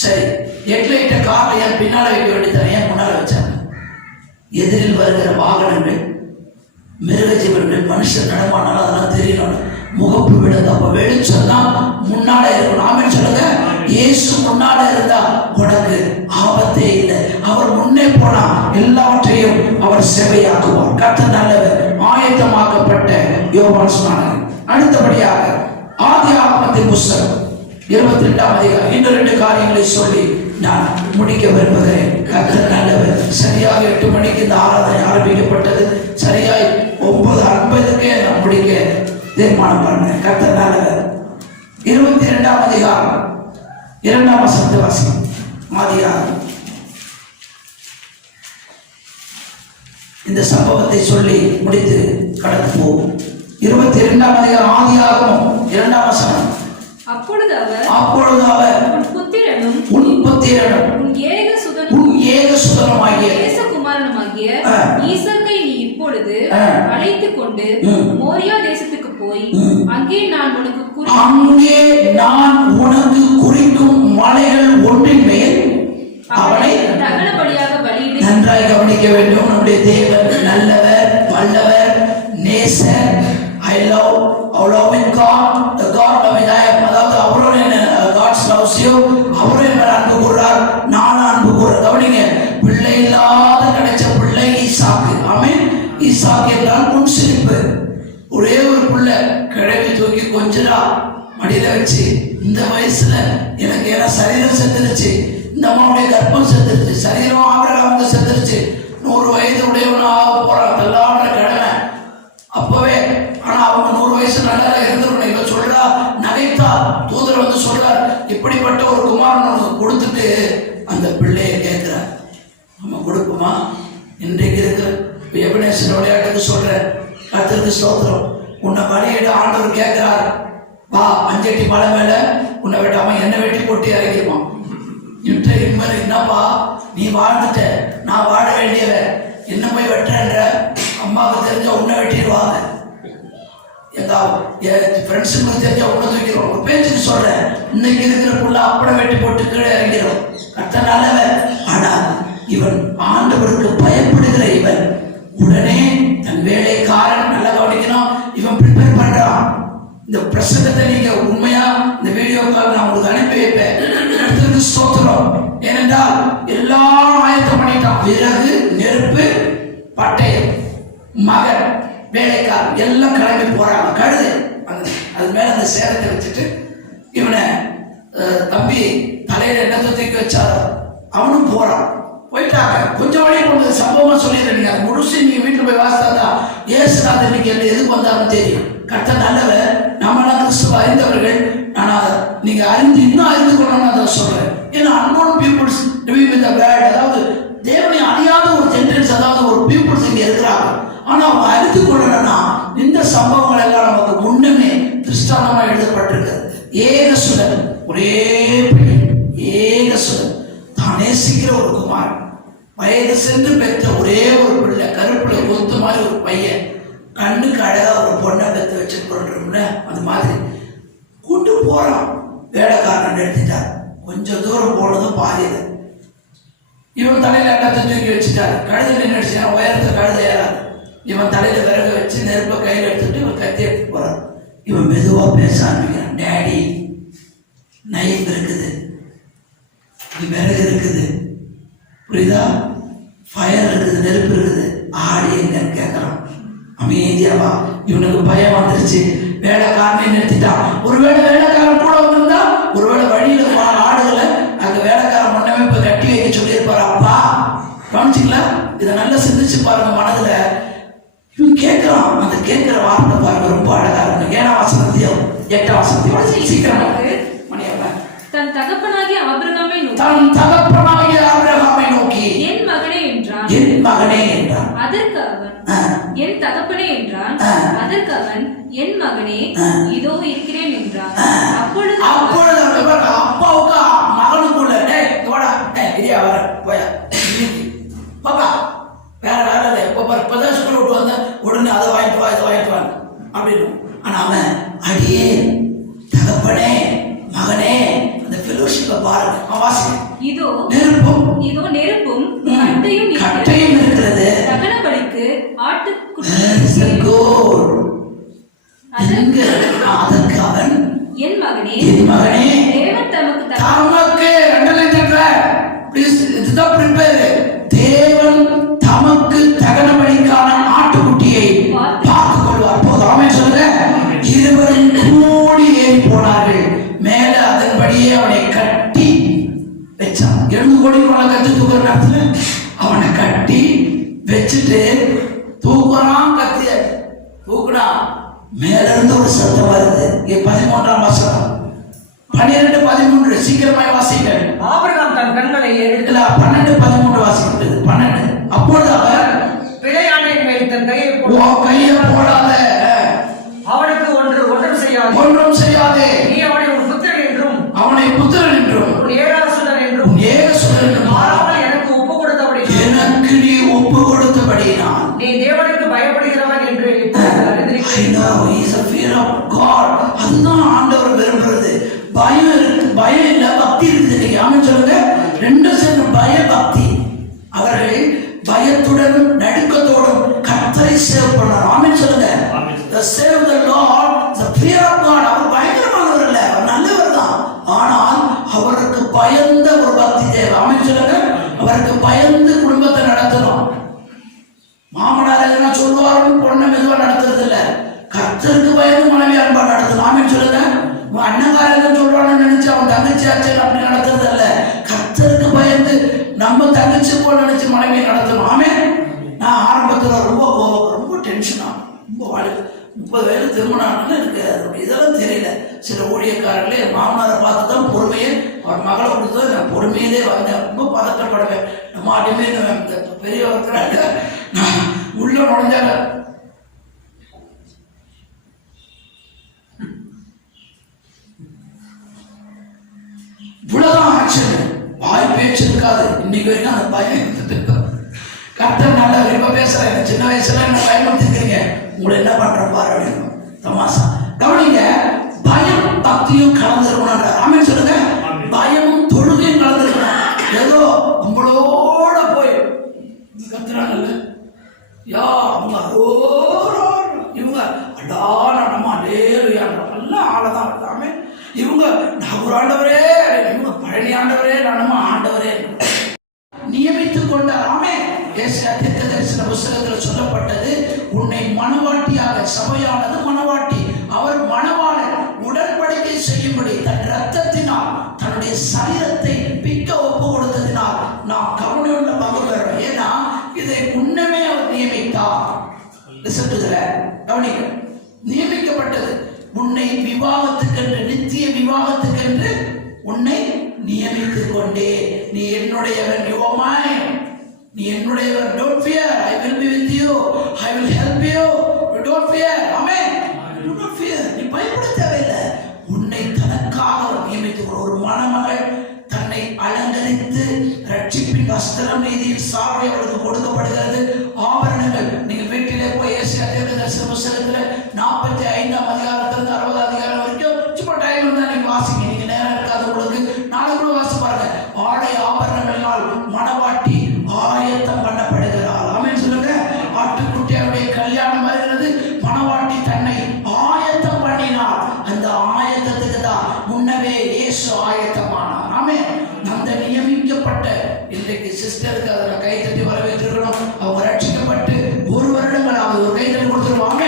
சரி, ஹெட்லைட்ட கார்ல ஏன் பின்னால வைக்க வேண்டியது, ஏன் முன்னால வச்சாங்க? எதிரில் வருகிற வாகனங்கள், மிருக ஜீவன்கள், மனுஷன் நடமானாலும் அதெல்லாம் தெரியணும். முகப்பு விடுது. அப்ப வெளிச்சம் தான் முன்னால இருக்கணும். ஆமென் சொல்லுங்க. இயேசு முன்னால இருந்தா உனக்கு ஆபத்தே இல்லை. அவர் முன்னே போனா எல்லாவற்றையும் அவர் செவையாக்குவார். கர்த்தர் நல்லவர். ஆயத்தமாக்கப்பட்ட யோவான் ஸ்நானகன். அடுத்தபடியாக ஆதியாகமத்தின் புஸ்தகம் 22ஆம் அதிகாரம். இன்னும் 2 காரியங்களை சொல்லி நான் முடிக்க விரும்புகிறேன். கர்த்தர் நல்லவர். சரியாக 8 மணிக்கு இந்த ஆராதனை ஆரம்பிக்கப்பட்டது. சரியாய் 9:50 நான் முடிக்க தீர்மானம் பண்ணேன். கர்த்தர் நல்லவர். 22ஆம் அதிகாரம் 2ஆம் வசனம். ஆதியாகமம். இந்த சம்பவத்தை சொல்லி முடித்து கடந்து போவோம். 22ஆம் அதிகாரம் ஆதியாகமம் 2ஆம் வசனம். அப்பொழுது அவர் உன் புத்திரனும் உன் ஏக சுதனுமாகிய ஈசாக்கை நீ இப்பொழுது அழைத்துக் கொண்டு மோரியா தேசத்துக்கு போய் அங்கே நான் உனக்கு குறிக்கும் மலைகள் ஒன்றின் மேல் அவனை தகனபலியாக பலியிடு. நன்றாய் கவனிக்க வேண்டும். நம்முடைய தேவன் நல்லவர், வல்லவர், நேசர். I love God, the God of Isaiah. அதாவது அவரோட God loves you. அவரே அன்பு கூறார், நான் அன்பு கூற. கவனிங்க, பிள்ளை இல்லாத கிடைச்ச பிள்ளை ஈசாக்கு. ஆமென். ஈசாக்கு என்றால் முன் சிரிப்பு. ஒரே ஒரு பிள்ளை கிழவி தூக்கி கொஞ்சரா மடியில வச்சு, இந்த வயசுல எனக்கு ஏன்னா சரீரம் செத்துருச்சு, இந்த அம்மாவுடைய கர்ப்பம் செத்துருச்சு, சரீரம் ஆபிரகாமுக்கு செத்துருச்சு, 100 வயது உடையவனா ஆக போறான், அதெல்லாம் கடமை அப்பவே. ஆனா அவங்க 100 வயசு நல்லா இருந்தவங்க இவ சொல்றா, நகைத்தா. தூதர் வந்து சொல்றார், இப்படிப்பட்ட ஒரு குமாரன் உனக்கு கொடுத்துட்டு அந்த பிள்ளைய கேட்கிறார், நம்ம கொடுப்போமா? இன்றைக்கு இருக்கிற எபனேசர் விளையாட்டுக்கு சொல்ற கர்த்தருக்கு ஸ்தோத்திரம். உன்னை பலியிட ஆண்டவர் கேட்கிறார், வா 5 அடி மலை மேல உன்னை வெட்டாம என்ன வெட்டி போட்டு இறங்கிடுவான். என்னப்பா நீ வாழ்ந்துட்ட, நான் வாழ வேண்டியவ, என்ன போய் வெட்டுறன்ற? அம்மாவுக்கு தெரிஞ்ச உன்னை வெட்டிடுவாங்க, எங்க ஃப்ரெண்ட்ஸுங்களுக்கு தெரிஞ்ச உன்னை தூக்கிடுவோம். ஒரு பேச்சுக்கு சொல்றேன், இன்னைக்கு இருக்கிற புள்ள அப்பட வெட்டி போட்டு கீழே இறங்கிடும். கர்த்தனாலவன். ஆனா இவன் ஆண்டவருக்கு பயப்படுகிற இவன் உடனே தன் வேலைக்காரன், நல்லா கவனிக்கணும், இவன் ப்ரிப்பேர் பண்றான். இந்த பிரசங்கத்தை நீங்க உண்மையா இந்த வீடியோக்காக நான் உங்களுக்கு அனுப்பி வைப்பேன். ஸ்தோத்திரம். ஏனென்றால் எல்லாம் ஆயத்தம் பண்ணிட்டான். விறகு, நெருப்பு, பட்டயம், மகன், வேலைக்காரன் எல்லாம் கிளம்பி போறாங்க. கழுது அது மேல அந்த சேரத்தை வச்சுட்டு இவனை தம்பி தலையில என்ன தூக்கி வச்சாரோ அவனும் போறான். போயிட்டாங்க. கொஞ்சம் வழியை கொண்டு சம்பவமா சொல்லிடுறீங்க, அது முழுசு நீங்க வீட்டுல போய் வாசித்தாதான் ஏசுநாதர் இன்னைக்கு எதுக்கு வந்தாலும் தெரியும். கர்த்தர் நல்லவர், நம்மளாம் கிறிஸ்துவ அறிந்தவர்கள். ஆனா நீங்க அறிந்து இன்னும் அறிந்து கொள்ளணும்னு அதை சொல்றேன். ஏன்னா unknown peoples living with the word, அதாவது தேவனை அறியாத ஒரு ஜென்ரல்ஸ், அதாவது ஒரு பீப்புள்ஸ் இங்க இருக்கிறாங்க. ஆனா அவங்க அறிந்து கொள்ளணும்னா இந்த சம்பவங்கள் எல்லாம் நமக்கு முன்னமே திருஷ்டாந்தமா எழுதப்பட்டிருக்கிறது. ஏகசுதன், ஒரே பிள்ளை, ஏகசுதன், தான் நேசிக்கிற ஒரு குமாரன், வயது சென்று பெற்ற ஒரே ஒரு பிள்ளை, கருப்புல கொத்து மாதிரி ஒரு பையன், கண்ணுக்கு அழகா ஒரு பொண்ணை பெற்று வச்சுக்கொள்றோம்ல, அது மாதிரி கூட்டு போறான். வேலைக்காரன் எடுத்துட்டார். கொஞ்சம் தூரம் போனதும் பாதியது. இவன் தலையில இடத்தை தூக்கி வச்சுட்டாரு. கழுதை நின்றுச்சு, உயரத்தை கழுதை ஏறாது. இவன் தலையில விறகு வச்சு நெருப்பை கையில் எடுத்துட்டு இவன் கத்தி எடுத்து போறான். இவன் மெதுவா பேச ஆரம்பிக்கிறான். டேடி, நைஃப் இருக்குது, விறகு இருக்குது, புரியுதா, ஃபயர் இருக்குது, நெருப்பு இருக்குது, ஆடி எங்கன்னு கேட்கறான். அமைதியாவா. இவனுக்கு பயம் வந்துருச்சு. வேலைக்காரனை நிறுத்திட்டான். ஒருவேளை வேலைக்காரன் கூட வந்திருந்தா, ஒருவேளை வழியில ஆடுகளை அங்க வேலைக்காரன் முன்னமே இப்ப கட்டி வைக்க சொல்லியிருப்பாரு. அப்பா கவனிச்சிங்களா? இதை நல்லா சிந்திச்சு பாருங்க மனதுல. இவன் கேட்கிறான். அந்த கேட்கிற வார்த்தை பாருங்க, ரொம்ப அழகா இருக்கும். 7ஆம் வசனத்தையும் 8ஆம் வசனத்தையும் சீக்கிரமா தன் தகப்பனாகிய ஆபிரகாமை நோக்கி என் மகனே என்றான். என் மகனே என்றான். அதற்கு அவன் என் தகப்பனே என்றான். அதற்கு அவன் என் மகனே இதோ இருக்கிறேன் என்றான். அப்பொழுது அப்பாவுக்கு மகனுக்குள்ள வர போயா பாப்பா வேற வேலை இப்பதான் ஸ்கூல் விட்டு வந்த உடனே அதை வாங்கிட்டு வா, இதை வாங்கிட்டு வாங்க அப்படின்னு. ஆனா அவன் அடியே தகப்பனே மகனே, அந்த ஃபெலோஷிப்பை பாருங்க. வாசிங்க. இதோ நெருப்பும் கட்டையும் இருக்கிறது. தகனபலிக்கு அதற்கு அவன் என் மகனே தேவன் தமக்கு தகனபலிக்கான ஆட்டுக்குட்டியை பார்த்துக் கொள்வார். போதாமே சொல்லுங்க. இருவரும் கூடி ஏறி போனார்கள். மேல அதன்படியே அவனை கட்டி வச்சான். 7 கோடி கட்டி தூக்குற நேரத்துல அவனை கட்டி வச்சுட்டு தூக்குறான். கத்திய தூக்குனா மேல இருந்து ஒரு சத்தம் வருது. 13ஆம் வசனம் 12-13 சீக்கிரமாய் வாசிங்கள். ஆபிரகாம் தன் கண்களை எடுக்கல. 12-13 வாசிக்கிறது. 12. அப்பொழுது அவர் பிழையானையின் மேல் தன் கையை போடாத, அவனுக்கு ஒன்றும் செய்யாதே, நீ அவனை ஒரு புத்திரன் என்றும் அவனை புத்திரன் என்றும் ஏகசுதன் என்றும் மாறாமல் எனக்கு ஒப்பு கொடுத்தபடி நீ தேவனுக்கு பயப்படுகிறவன் என்று அறிந்திருக்கிறேன். is a fear of God. அதுதான் ஆண்டவர் விரும்புறது. பயம் இருக்கு, பயம் இல்ல, பக்தி இருக்குது. ஆமென் சொல்லுங்க. ரெண்டும் சேர்ந்து பய பக்தி. அவர்கள் பயத்துடனும் நடுக்கத்தோடும் கர்த்தரை சேவ் பண்ணார். ஆமென் சொல்லுங்க. The save the Lord, the fear of God. அவர் பயங்கரமானவர் இல்ல, அவர் நல்லவர் தான். ஆனால் அவருக்கு பயந்த ஒரு பக்தி தேவை. ஆமென் சொல்லுங்க. அவருக்கு பயந்து குடும்பத்தை நடத்தணும். மாமனார் எதனா சொல்லுவாருன்னு பொண்ணை மெதுவா நடத்துறது இல்ல, கர்த்தருக்கு பயந்து மனைவி அன்பா நடத்தணும். ஆமென் சொல்லுங்க. அண்ணங்காரன் சொல்றான்னு நினைச்சு அவன் தங்கச்சி ஆச்சு அப்படி நடத்துறது இல்ல, கர்த்தருக்கு பயந்து நம்ம தங்கச்சி போல நினைச்சு மனைவியை நடத்தணும். ஆமென். நான் ஆரம்பத்துல ரொம்ப டென்ஷனா, ரொம்ப 30 வயது திருமணம் ஆனது எனக்கு இதெல்லாம் தெரியல. சில ஊழியக்காரர்களே மாமனாரை பார்த்து தான் பொறுமையே, அவர் மகளை கொடுத்தது நான் பொறுமையிலே வந்தேன். ரொம்ப பதட்டப்படுவேன். நம்ம ஆட்டுமே பெரியவர்கிறாங்க, நான் உள்ள நுழைஞ்சாங்க இவ்வளவுதான் ஆக்ஷன், வாய் பேச்சு இருக்காது. இன்னைக்கு வரைக்கும் அந்த பயம் இருந்துட்டு கர்த்தர் நல்லவர். இப்ப பேசுறேன், சின்ன வயசுல என்ன பயன்படுத்திருக்கீங்க, உங்களை என்ன பண்றேன் பாரு அப்படின்னு தமாசா. கவனிங்க, பயம் பக்தியும் கலந்துருக்கணும். ஆமென் சொல்லுங்க. பயமும் தொழுகையும் கலந்துருக்கணும். ஏதோ உங்களோட போய் கத்துறாங்கல்ல, யா அவங்க இவங்க அடானமா நல்ல ஆளதான் இருக்காமே, இவங்க நான் ஆண்டவரே, இவங்க பழனி ஆண்டவரே, நானுமா ஆண்டவரே நியமித்துக் கொண்டார். ஆமென். ஏசாயா தீர்க்கதரிசன புத்தகத்தில் சொல்லப்பட்டது, உன்னை மணவாட்டியாக, சபையானது மணவாட்டி, அவர் மணவாளன் உடன்படிக்கை செய்யும்படி தன் இரத்தத்தினால் தன்னுடைய சரீரத்தை பிக்க ஒப்பு கொடுத்ததினால் நாம் கருணையுள்ள பங்கு பெறணும். ஏன்னா இதை முன்னமே அவர் நியமித்தார். கவனிக்க, நியமிக்கப்பட்டது. உன்னை விவாகத்துக்கென்று, நித்திய விவாகத்துக்கென்று உன்னை நியமித்துக் கொண்டே, நீ என்னுடையவன், you are mine, நீ என்னுடையவன், don't fear, I will be with you, I will help you, you don't fear. Amen. you don't fear, நீ பயப்பட தேவையில்லை. உன்னை தனக்காக நியமித்துக் கொண்டு, ஒரு மணமகள் தன்னை அலங்கரித்து ரட்சிப்பின் வஸ்திரம், நீதியின் சாவை அவளுக்கு கொடுக்கப்படுகிறது. ஆபரணங்கள், நீங்க வீட்டிலே போய் ஏசாயா தீர்க்கதரிசன புத்தகத்துல 45ஆம் அதிகாரத்திலிருந்து 60 அதிகாரம் வரைக்கும் சும்மா டைம் இருந்தா நீங்க வாசிங்க. நீங்க நேரம் இருக்காது உங்களுக்கு, நாளை கூட வாசி பாருங்க. ஆடை ஆபரணங்களினால் மணவாட்டி ஆயத்தம் பண்ணப்படுகிறாள். ஆமென் சொல்லுங்க. ஆட்டுக்குட்டியாருடைய கல்யாணம் வருகிறது, மணவாட்டி தன்னை ஆயத்தம் பண்ணினார். அந்த ஆயத்தத்துக்கு தான் முன்னவே இயேசு ஆயத்தமானார். ஆமென். அந்த நியமிக்கப்பட்ட, இன்றைக்கு சிஸ்டருக்கு அதை கை தட்டி வரவேற்றிருக்கணும். அவங்க ரட்சிக்கப்பட்டு 1 வருடங்களாவது ஒரு கை தட்டி கொடுத்துருவாங்க.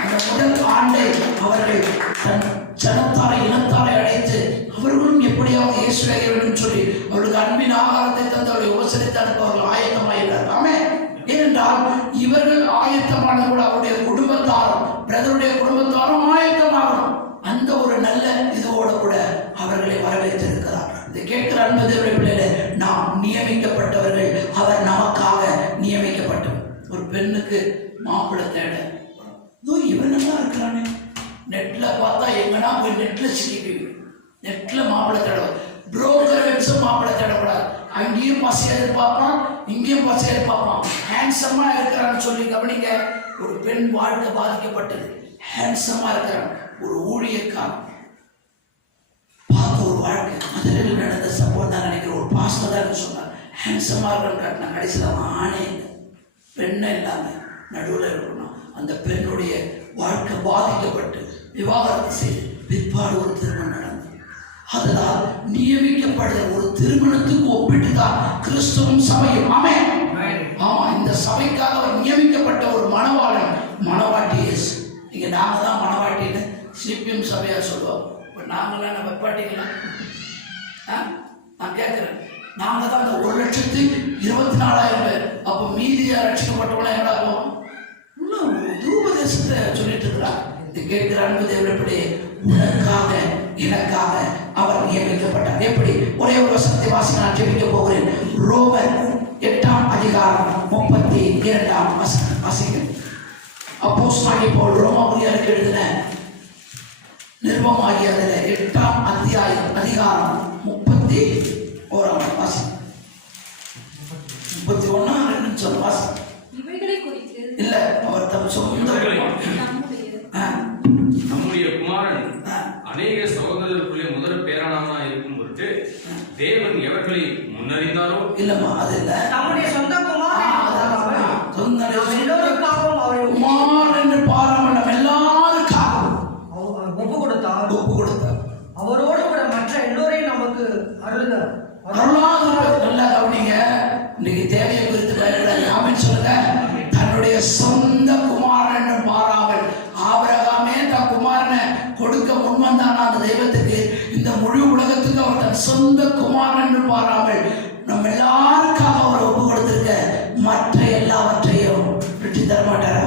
அந்த முதல் ஆண்டை அவர்கள் தன் ஜனத்தாரை, இனத்தாரை அடைத்து அவர்களும் எப்படியாவது இயேசு அடைய வேண்டும் சொல்லி அவர்களுக்கு அன்பின் ஆகாரத்தை தந்து அவர்களை உபசரித்து அனுப்ப அவர்கள் ஆயத்தமாகிறார். ஆமென். ஏனென்றால் இவர்கள் ஆயத்தமான கூட அவருடைய குடும்பத்தாரும், பிரதருடைய குடும்பத்தாரும் ஆயத்தமாகணும். அந்த ஒரு நல்ல இதோட கூட அவர்களை வரவேற்றிருக்கிறார். இதை கேட்கிற அன்பு தேவனுடைய பிள்ளைகளே, நாம் நியமிக்கப்பட்டவர்கள், அவர் நமக்காக நியமிக்கப்பட்டவர். ஒரு பெண்ணுக்கு மாப்பிள்ளை தேட, இவன் நல்லா இருக்கிறானே, நெட்ல பார்த்தா எங்கன்னா போய் நெட்ல சிக்கிப்பீங்க. நெட்ல மாப்பிள்ளை தேட, புரோக்கர் வச்சு மாப்பிள்ளை தேடக்கூடாது. அங்கேயும் பசையா எதிர்பார்ப்பான், இங்கேயும் பசையா எதிர்பார்ப்பான். ஹேண்ட்ஸமா இருக்கிறான்னு சொல்லி கவனிங்க. ஒரு பெண் வாழ்க்கை பாதிக்கப்பட்டது, ஹேண்ட்ஸமா இருக்கிறான். ஒரு ஊழியக்காரன் பார்த்த ஒரு வாழ்க்கை, மதுரையில் நடந்த சம்பவம் தான் நினைக்கிறேன். ஒரு பாஸ்டர் தான் சொன்னார், ஹேண்ட்ஸமா இருக்கிறான்னு காட்டினா கடைசியில் அவன் ஆணே இல்லை, பெண்ணே இல்லாம நடுவில் இருக்கணும். அந்த பெண்ணுடைய வாழ்க்கை பாதிக்கப்பட்டு விவாகரத்து செய்து பிற்பாடு ஒரு திருமணம் நடந்தது. அதனால் நியமிக்கப்படுற ஒரு திருமணத்துக்கு ஒப்பிட்டு தான் கிறிஸ்துவும் சபையும். ஆமென். ஆமா, இந்த சபைக்காக நியமிக்கப்பட்ட ஒரு மணவாளன், மணவாட்டி இயேசு. நீங்க நாங்க தான் மணவாட்டின்னு சிபிஎம் சபையா சொல்லுவோம். இப்போ நாங்களாம் நம்ம வெப்பாட்டிங்களா? நான் கேட்கிறேன், நாங்க தான் அந்த 1,24,000 பேர். அப்போ மீதியா ரட்சிக்கப்பட்டவங்களா எங்கடா போவோம்? தூபதேசத்தை சொல்லிட்டு இருக்கிறார். இது கேட்கிற அன்பு தேவனப்படி, உனக்காக எனக்காக அவர் நியமிக்கப்பட்டார். எப்படி? ஒரே ஒரு வசனத்தை வாசி நான் ஜெபிக்க போகிறேன். ரோமர் 8ஆம் அதிகாரம் 32ஆம் வசனம் வாசிங்க. அப்போஸ்தலனாகிய பவுல் ரோமாபுரியருக்கு எழுதின நிருபமாகிய 8ஆம் அதிகாரம் 31ஆம் வாசி. 31 சொல்ல வாசி. இவைகளை குறித்து இல்ல, அவர் தம் சொந்த வந்தானா அந்த தெய்வத்துக்கு? இந்த முழு உலகத்துக்கு அவர் தன் சொந்த குமாரன் என்று பாராமல் நம்ம எல்லாருக்காக அவர் ஒப்பு கொடுத்திருக்க மற்ற எல்லாவற்றையும் வெற்றி தரமாட்டாரா?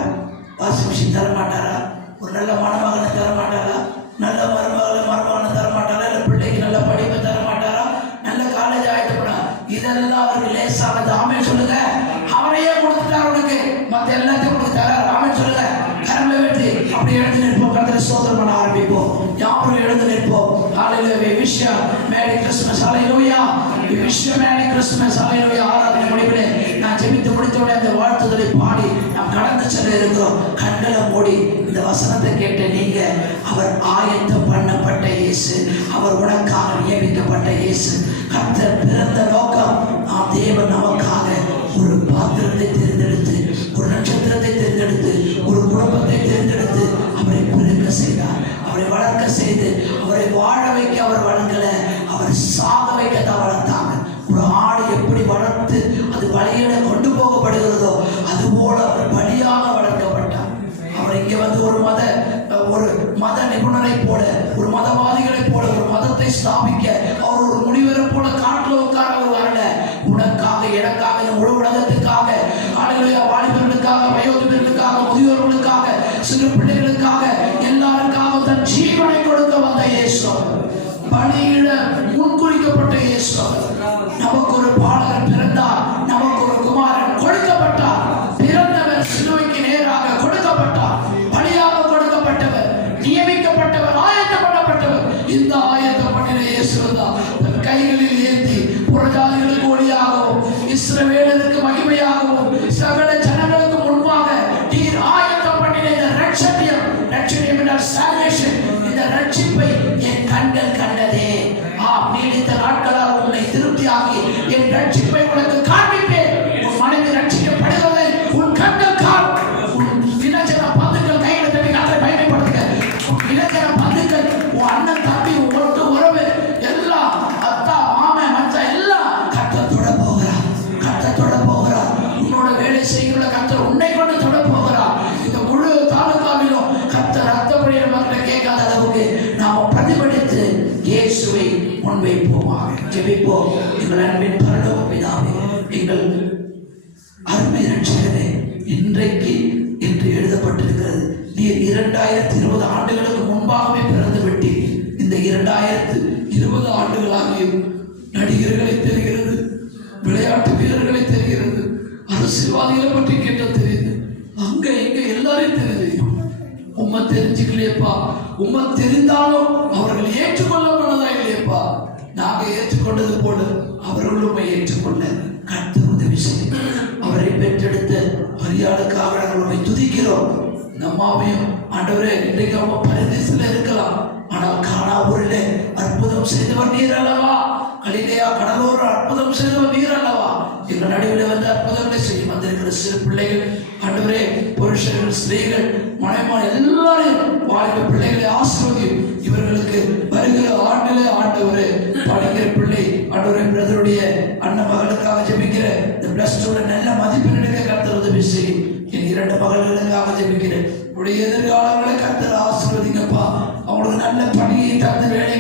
Washing machine தரமாட்டாரா? ஒரு நல்ல மணமகனை தரமாட்டாரா? நல்ல மருமகனை தரமாட்டாரா? இல்லை பிள்ளைக்கு நல்ல படிப்பை தரமாட்டாரா? நல்ல காலேஜ் ஆயத்தப்படா? இதெல்லாம் அவருக்கு லேசானது. ஆமென் சொல்லுங்க. அவரையே கொடுத்துட்டார் உனக்கு, மற்ற எல்லாத்தையும் கொடுத்துட்டாரு. ஆமென் சொல்லுங்க. கரங்களை வெற்றி அப்படி எழுந்து நிற்போம். கர்த்தரை ஸ்தோத்திரம் பண்ண ஆரம்பிப்போம். யாரும் எழுந்து நிற்போம். ஹalleluya. We wish you merry Christmas. Hallelujah. We wish you merry Christmas. Hallelujah. ஆராதனை முடிவிலே நான் ஜெபித்து முடித்தோடனே அந்த வாழ்த்துதலை பாடி நாம் கடந்து செல்ல இருக்கிறோம். கண்களை மூடி இந்த வசனத்தை கேட்ட நீங்க, அவர் ஆயத்தம் பண்ணப்பட்ட இயேசு, அவர் உனக்காக நியமிக்கப்பட்ட இயேசு. கர்த்தர் பிறந்த நோக்கம், தேவன் நமக்காக ஒரு பாத்திரத்தை தேர்ந்தெடுத்து, ஒரு நட்சத்திரத்தை தேர்ந்தெடுத்து, ஒரு குடும்பத்தை தேர்ந்தெடுத்து அவரை பிறக்க செய்தார். அவரை வளர்க்க செய்து அவரை வாழ வைக்க அவர் வளர்க்கல, அவர் சாக வைக்கத்தான் வளர்த்தாங்க. ஒரு ஆடு எப்படி வளர்த்து அது வழியில கொண்டு போகப்படுகிறதோ அதுபோல அவர் பலியாக வளர்க்கப்பட்டார். அவர் இங்கே வந்து ஒரு மத நிபுணரை போல, ஒரு மதவாதிகளை போல, ஒரு மதத்தை ஸ்தாபிக்க அவர் ஒரு முனிவரை போல காட்டில் உட்கார அவர் வரல. உனக்காக, எனக்காக, இந்த முழு உலகத்துக்காக, ஹalleluya, வாலிபர்களுக்காக, வயோதிபர்களுக்காக, முதியோர்களுக்காக, சிறு பிள்ளைகளுக்காக, எல்லாருக்காக தன் ஜீவனை கொடுக்க வந்த இயேசு, பலியிட முன்குறிக்கப்பட்ட இயேசு. நமக்கு ஒரு பாலகர் பிறந்தார், நமக்கு ஒரு குமாரன் கொடுக்கப்பட்டார். பிறந்தவர் சிலுவைக்கு நேராக கொடுக்கப்பட்டார், பலியாக கொடுக்கப்பட்டவர், நியமிக்கப்பட்டவர், ஆயத்தப்படப்பட்டவர். இந்த ஆயத்தப்பட்ட இயேசு தான் தன் கைகளில் ஏந்தி புறஜாதிகளுக்கு ஒளியாகவும் இஸ்ரவேலருக்கு மகிமையாகவும் சகல ஜனங்களுக்கு முன்பாக நீர் ஆயத்தம் பண்ணின இந்த ரட்சணியம் என்றால் சால்வேஷன், இந்த ரட்சிப்பை என் கண்கள் கண்டதே. நீடித்த நாட்களால் உன்னை திருப்தியாகி என் ரட்சிப்பை உனக்கு காண்பிப்பேன். உன் மனைவி ரட்சிக்கப்படுகிறதை உன் கண்கள் காணும். உன் இனஜன பந்துக்கள் கையில தட்டி அதை பயமைப்படுத்துங்க. உன் இனஜன பந்துக்கள், உன் அண்ணன் தம்பி, உன் ஒட்டு உறவு எல்லாம், அத்தா மாமன் மச்சான் எல்லாம் கர்த்தர் தொட போகிறார். கர்த்தர் தொட போகிறார். உன்னோட வேலை செய்கிற கர்த்தர் உன்னை கொண்டு தொட போகிறார். இந்த முழு தாலுகாவிலும் கர்த்தர் ரத்தப்படிய மக்களை கேட்காத அளவுக்கு நாம் பிரதிபலித்து இயேசுவை முன்வைப்போமாக. ஜெபிப்போம். எங்கள் அன்பின் பரலோக பிதாவே, எங்கள் அருமை ரட்சகரே, இன்றைக்கு என்று எழுதப்பட்டிருக்கிறது, நீர் 2020 ஆண்டுகளுக்கு முன்பாகவே பிறந்து விட்டீர். இந்த 2020 ஆண்டுகளாகியும் நடிகர்களை தெரிகிறது, விளையாட்டு வீரர்களை தெரிகிறது, அரசியல்வாதிகளை பற்றி கேட்ட தெரியுது, அங்க இங்க எல்லாரையும் தெரியுது. உம்மை தெரிஞ்சுக்கலையப்பா. உம்மை தெரிந்தாலும் அவர்கள் ஏற்றுக்கொள்ளப்படதா இல்லையப்பா. நாங்க ஏற்றுக்கொண்டது போல அவர்கள் உண்மை ஏற்றுக்கொள்ள கர்த்தர் உதவி செய்யும். அவரை பெற்றெடுத்த மரியாதைக்காக நாங்கள் உண்மை துதிக்கிறோம். நம்மாவையும் ஆண்டவரே, இன்றைக்கு அவங்க பரதேசத்தில் இருக்கலாம், ஆனால் கானாவூரிலே அற்புதம் செய்தவர் நீர் அல்லவா? கலிலேயா கடலோர அற்புதம் செய்தவர் நீர் அல்லவா? எங்கள் நடுவில் வந்து அற்புதங்களை செய்யும் வந்திருக்கிற சிறு பிள்ளைகள், ஆண்டவரே, புருஷர்கள், ஸ்திரீகள், மனைமான் எல்லாரையும் வாழ்க்கை பிள்ளைகளை ஆசீர்வதியும். இவர்களுக்கு வருகிற ஆண்டிலே ஆண்டவரே படிக்கிற பிள்ளை, ஆண்டவரே, பிரதருடைய அண்ணன் மகளுக்காக ஜெபிக்கிற இந்த +2 நல்ல மதிப்பெண் எடுக்க கர்த்தர் உதவி செய்யும். என் 2 மகள்களுக்காக ஜெபிக்கிறேன். உடைய எதிர்காலங்களை கர்த்தர் ஆசீர்வதிங்கப்பா. அவங்களுக்கு நல்ல பணியை தந்து வேலை